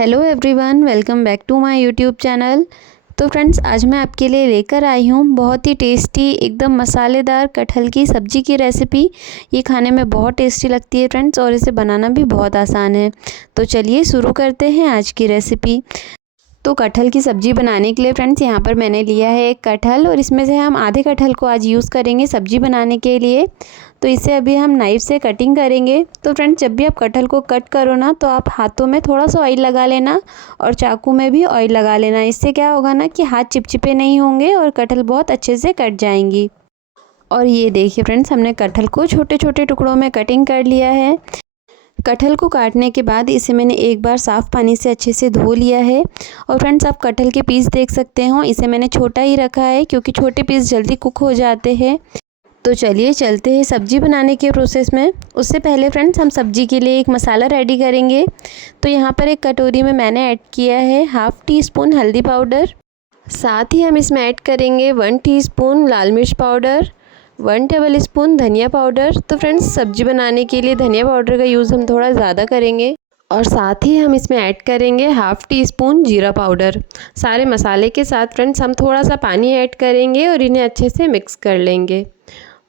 Hello everyone, welcome back to my YouTube channel. तो friends, आज मैं आपके लिए लेकर आई हूँ बहुत ही टेस्टी एकदम मसालेदार कटहल की सब्ज़ी की रेसिपी। ये खाने में बहुत टेस्टी लगती है फ्रेंड्स, और इसे बनाना भी बहुत आसान है। तो चलिए शुरू करते हैं आज की रेसिपी। तो कटहल की सब्ज़ी बनाने के लिए फ्रेंड्स, यहाँ पर मैंने लिया है एक कटहल, और इसमें से हम आधे कटहल को आज यूज़ करेंगे सब्ज़ी बनाने के लिए। तो इसे अभी हम नाइफ़ से कटिंग करेंगे। तो फ्रेंड्स, जब भी आप कटहल को कट करो ना, तो आप हाथों में थोड़ा सा ऑयल लगा लेना और चाकू में भी ऑयल लगा लेना। इससे क्या होगा ना कि हाथ चिपचिपे नहीं होंगे और कटहल बहुत अच्छे से कट जाएंगी। और ये देखिए फ्रेंड्स, हमने कटहल को छोटे छोटे टुकड़ों में कटिंग कर लिया है। कटहल को काटने के बाद इसे मैंने एक बार साफ़ पानी से अच्छे से धो लिया है। और फ्रेंड्स, आप कटहल के पीस देख सकते हो, इसे मैंने छोटा ही रखा है क्योंकि छोटे पीस जल्दी कुक हो जाते हैं। तो चलिए चलते हैं सब्ज़ी बनाने के प्रोसेस में। उससे पहले फ्रेंड्स, हम सब्ज़ी के लिए एक मसाला रेडी करेंगे। तो यहाँ पर एक कटोरी में मैंने ऐड किया है 1/2 टीस्पून हल्दी पाउडर। साथ ही हम इसमें ऐड करेंगे 1 टीस्पून लाल मिर्च पाउडर, 1 टेबल स्पून धनिया पाउडर। तो फ्रेंड्स, सब्ज़ी बनाने के लिए धनिया पाउडर का यूज़ हम थोड़ा ज़्यादा करेंगे। और साथ ही हम इसमें ऐड करेंगे 1/2 टीस्पून जीरा पाउडर। सारे मसाले के साथ फ्रेंड्स, हम थोड़ा सा पानी ऐड करेंगे और इन्हें अच्छे से मिक्स कर लेंगे।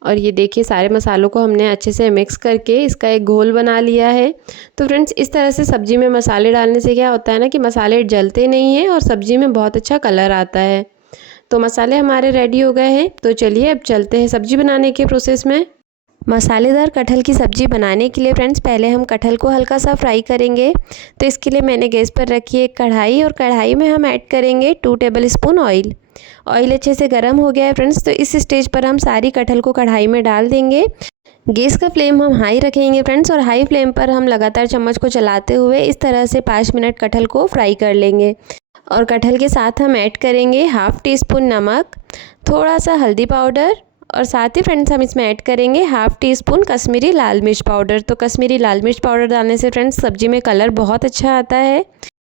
और ये देखिए, सारे मसालों को हमने अच्छे से मिक्स करके इसका एक घोल बना लिया है। तो फ्रेंड्स, इस तरह से सब्ज़ी में मसाले डालने से क्या होता है ना कि मसाले जलते नहीं हैं और सब्ज़ी में बहुत अच्छा कलर आता है। तो मसाले हमारे रेडी हो गए हैं। तो चलिए अब चलते हैं सब्ज़ी बनाने के प्रोसेस में। मसालेदार कटहल की सब्ज़ी बनाने के लिए फ्रेंड्स, पहले हम कटहल को हल्का सा फ्राई करेंगे। तो इसके लिए मैंने गैस पर रखी है एक कढ़ाई, और कढ़ाई में हम ऐड करेंगे 2 टेबल स्पून ऑयल। ऑयल अच्छे से गर्म हो गया है फ्रेंड्स, तो इस स्टेज पर हम सारी कटहल को कढ़ाई में डाल देंगे। गैस का फ्लेम हम हाई रखेंगे फ्रेंड्स, और हाई फ्लेम पर हम लगातार चम्मच को चलाते हुए इस तरह से 5 मिनट कटहल को फ्राई कर लेंगे। और कटहल के साथ हम ऐड करेंगे 1/2 टीस्पून नमक, थोड़ा सा हल्दी पाउडर, और साथ ही फ्रेंड्स हम इसमें ऐड करेंगे 1/2 टीस्पून कश्मीरी लाल मिर्च पाउडर। तो कश्मीरी लाल मिर्च पाउडर डालने से फ्रेंड्स सब्ज़ी में कलर बहुत अच्छा आता है।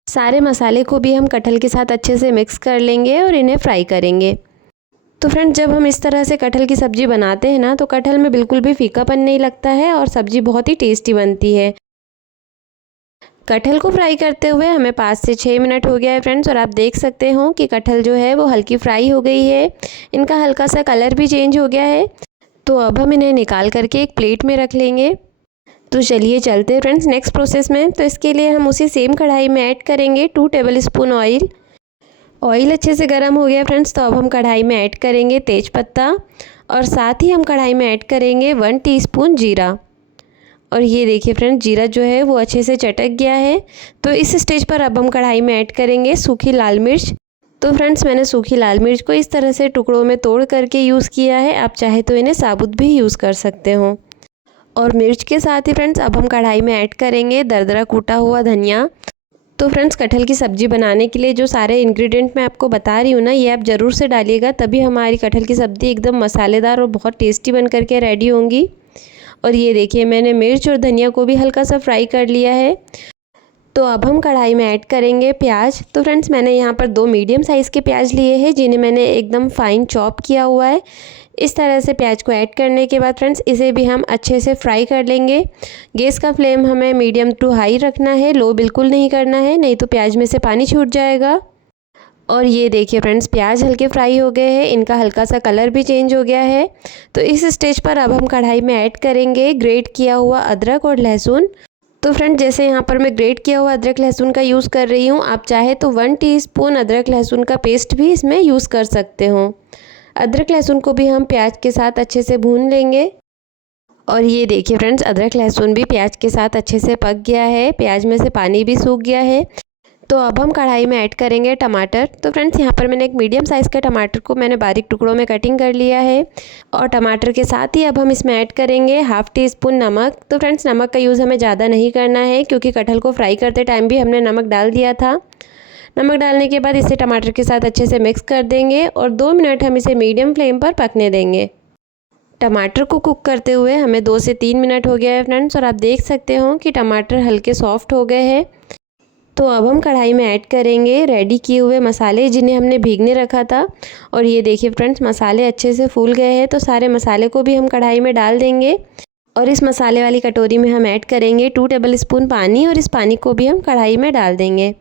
सारे मसाले को भी हम कटहल के साथ अच्छे से मिक्स कर लेंगे और इन्हें फ्राई करेंगे। तो फ्रेंड्स, जब हम इस तरह से कटहल की सब्ज़ी बनाते हैं ना, तो कटहल में बिल्कुल भी फीकापन नहीं लगता है और सब्ज़ी बहुत ही टेस्टी बनती है। कटहल को फ्राई करते हुए हमें 5 से 6 मिनट हो गया है फ्रेंड्स, और आप देख सकते हो कि कटहल जो है वो हल्की फ्राई हो गई है। इनका हल्का सा कलर भी चेंज हो गया है। तो अब हम इन्हें निकाल करके एक प्लेट में रख लेंगे। तो चलिए चलते हैं फ्रेंड्स नेक्स्ट प्रोसेस में। तो इसके लिए हम उसी सेम कढ़ाई में ऐड करेंगे 2 टेबल स्पून ऑयल। ऑयल अच्छे से गर्म हो गया फ्रेंड्स, तो अब हम कढ़ाई में ऐड करेंगे तेज़पत्ता, और साथ ही हम कढ़ाई में ऐड करेंगे 1 टीस्पून जीरा। और ये देखिए फ्रेंड्स, जीरा जो है वो अच्छे से चटक गया है। तो इस स्टेज पर अब हम कढ़ाई में ऐड करेंगे सूखी लाल मिर्च। तो फ्रेंड्स, मैंने सूखी लाल मिर्च को इस तरह से टुकड़ों में तोड़ करके यूज़ किया है। आप चाहे तो इन्हें साबुत भी यूज़ कर सकते हो। और मिर्च के साथ ही फ्रेंड्स, अब हम कढ़ाई में ऐड करेंगे दरदरा कूटा हुआ धनिया। तो फ्रेंड्स, कटहल की सब्ज़ी बनाने के लिए जो सारे इंग्रेडिएंट मैं आपको बता रही हूँ ना, ये आप ज़रूर से डालिएगा, तभी हमारी कटहल की सब्ज़ी एकदम मसालेदार और बहुत टेस्टी बन करके रेडी होंगी। और ये देखिए, मैंने मिर्च और धनिया को भी हल्का सा फ्राई कर लिया है। तो अब हम कढ़ाई में ऐड करेंगे प्याज। तो फ्रेंड्स, मैंने यहाँ पर 2 मीडियम साइज़ के प्याज लिए हैं, जिन्हें मैंने एकदम फाइन चॉप किया हुआ है। इस तरह से प्याज को ऐड करने के बाद फ्रेंड्स, इसे भी हम अच्छे से फ्राई कर लेंगे। गैस का फ्लेम हमें मीडियम टू हाई रखना है, लो बिल्कुल नहीं करना है, नहीं तो प्याज में से पानी छूट जाएगा। और ये देखिए फ्रेंड्स, प्याज हल्के फ्राई हो गए हैं, इनका हल्का सा कलर भी चेंज हो गया है। तो इस स्टेज पर अब हम कढ़ाई में ऐड करेंगे ग्रेट किया हुआ अदरक और लहसुन। तो फ्रेंड्स, जैसे यहाँ पर मैं ग्रेट किया हुआ अदरक लहसुन का यूज़ कर रही हूँ, आप चाहे तो 1 टीस्पून अदरक लहसुन का पेस्ट भी इसमें यूज़ कर सकते हो। अदरक लहसुन को भी हम प्याज के साथ अच्छे से भून लेंगे। और ये देखिए फ्रेंड्स, अदरक लहसुन भी प्याज के साथ अच्छे से पक गया है, प्याज में से पानी भी सूख गया है। तो अब हम कढ़ाई में ऐड करेंगे टमाटर। तो फ्रेंड्स, यहाँ पर मैंने एक मीडियम साइज़ के टमाटर को मैंने बारीक टुकड़ों में कटिंग कर लिया है। और टमाटर के साथ ही अब हम इसमें ऐड करेंगे 1/2 टीस्पून नमक। तो फ्रेंड्स, नमक का यूज़ हमें ज़्यादा नहीं करना है, क्योंकि कटहल को फ्राई करते टाइम भी हमने नमक डाल दिया था। नमक डालने के बाद इसे टमाटर के साथ अच्छे से मिक्स कर देंगे, और 2 मिनट हम इसे मीडियम फ्लेम पर पकने देंगे। टमाटर को कुक करते हुए हमें 2 से 3 मिनट हो गया है फ्रेंड्स, और आप देख सकते हो कि टमाटर हल्के सॉफ्ट हो गए हैं। तो अब हम कढ़ाई में ऐड करेंगे रेडी किए हुए मसाले, जिन्हें हमने भीगने रखा था। और ये देखिए फ्रेंड्स, मसाले अच्छे से फूल गए हैं, तो सारे मसाले को भी हम कढ़ाई में डाल देंगे। और इस मसाले वाली कटोरी में हम ऐड करेंगे 2 टेबलस्पून पानी और इस पानी को भी हम कढ़ाई में डाल देंगे।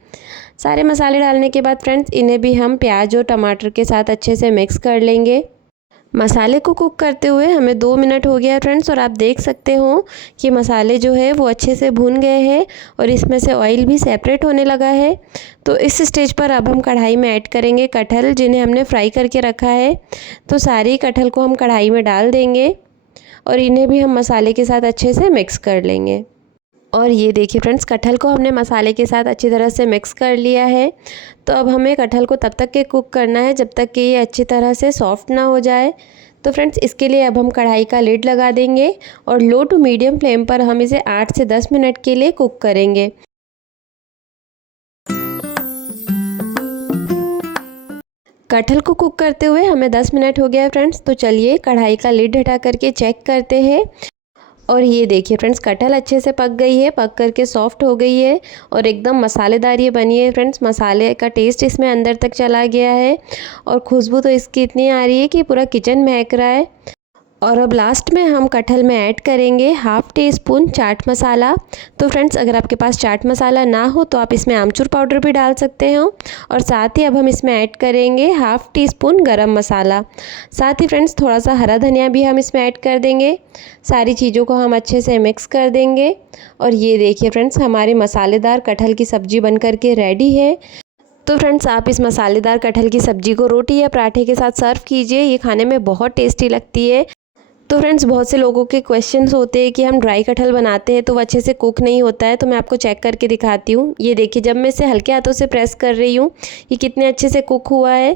सारे मसाले डालने के बाद फ्रेंड्स इन्हें भी हम प्याज और टमाटर के साथ अच्छे से मिक्स कर लेंगे। मसाले को कुक करते हुए हमें 2 मिनट हो गया है फ्रेंड्स, और आप देख सकते हो कि मसाले जो है वो अच्छे से भून गए हैं और इसमें से ऑयल भी सेपरेट होने लगा है। तो इस स्टेज पर अब हम कढ़ाई में ऐड करेंगे कटहल, जिन्हें हमने फ्राई करके रखा है। तो सारी कटहल को हम कढ़ाई में डाल देंगे और इन्हें भी हम मसाले के साथ अच्छे से मिक्स कर लेंगे। और ये देखिए फ्रेंड्स, कटहल को हमने मसाले के साथ अच्छी तरह से मिक्स कर लिया है। तो अब हमें कटहल को तब तक के कुक करना है जब तक कि ये अच्छी तरह से सॉफ्ट ना हो जाए। तो फ्रेंड्स इसके लिए अब हम कढ़ाई का लिड लगा देंगे और लो टू मीडियम फ्लेम पर हम इसे 8 से 10 मिनट के लिए कुक करेंगे। कटहल को कुक करते हुए हमें 10 मिनट हो गया है फ्रेंड्स। तो चलिए कढ़ाई का लिड हटा करके चेक करते हैं। और ये देखिए फ्रेंड्स, कटहल अच्छे से पक गई है, पक करके सॉफ्ट हो गई है और एकदम मसालेदार ये बनी है फ्रेंड्स। मसाले का टेस्ट इसमें अंदर तक चला गया है और खुशबू तो इसकी इतनी आ रही है कि पूरा किचन महक रहा है। और अब लास्ट में हम कटहल में ऐड करेंगे half tea spoon chaat masala. तो फ्रेंड्स अगर आपके पास चाट मसाला ना हो तो आप इसमें आमचूर पाउडर भी डाल सकते हो। और साथ ही अब हम इसमें ऐड करेंगे हाफ़ टी स्पून गरम मसाला। साथ ही फ्रेंड्स थोड़ा सा हरा धनिया भी हम इसमें ऐड कर देंगे। सारी चीज़ों को हम अच्छे से मिक्स कर देंगे। और ये देखिए फ्रेंड्स, हमारी मसालेदार कटहल की सब्ज़ी बन कर के रेडी है। तो फ्रेंड्स आप इस मसालेदार कटहल की सब्ज़ी को रोटी या पराठे के साथ सर्व कीजिए, ये खाने में बहुत टेस्टी लगती है। तो फ्रेंड्स बहुत से लोगों के क्वेश्चंस होते हैं कि हम ड्राई कटहल बनाते हैं तो वो अच्छे से कुक नहीं होता है। तो मैं आपको चेक करके दिखाती हूँ। ये देखिए, जब मैं इसे हल्के हाथों से प्रेस कर रही हूँ ये कितने अच्छे से कुक हुआ है।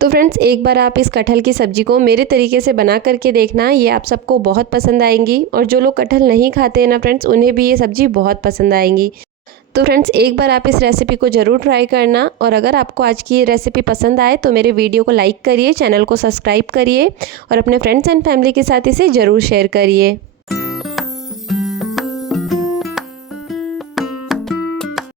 तो फ्रेंड्स एक बार आप इस कटहल की सब्ज़ी को मेरे तरीके से बना करके देखना, ये आप सबको बहुत पसंद आएंगी। और जो लोग कटहल नहीं खाते हैं ना फ्रेंड्स, उन्हें भी ये सब्ज़ी बहुत पसंद आएंगी। तो फ्रेंड्स एक बार आप इस रेसिपी को ज़रूर ट्राई करना। और अगर आपको आज की ये रेसिपी पसंद आए तो मेरे वीडियो को लाइक करिए, चैनल को सब्सक्राइब करिए और अपने फ्रेंड्स एंड फैमिली के साथ इसे ज़रूर शेयर करिए।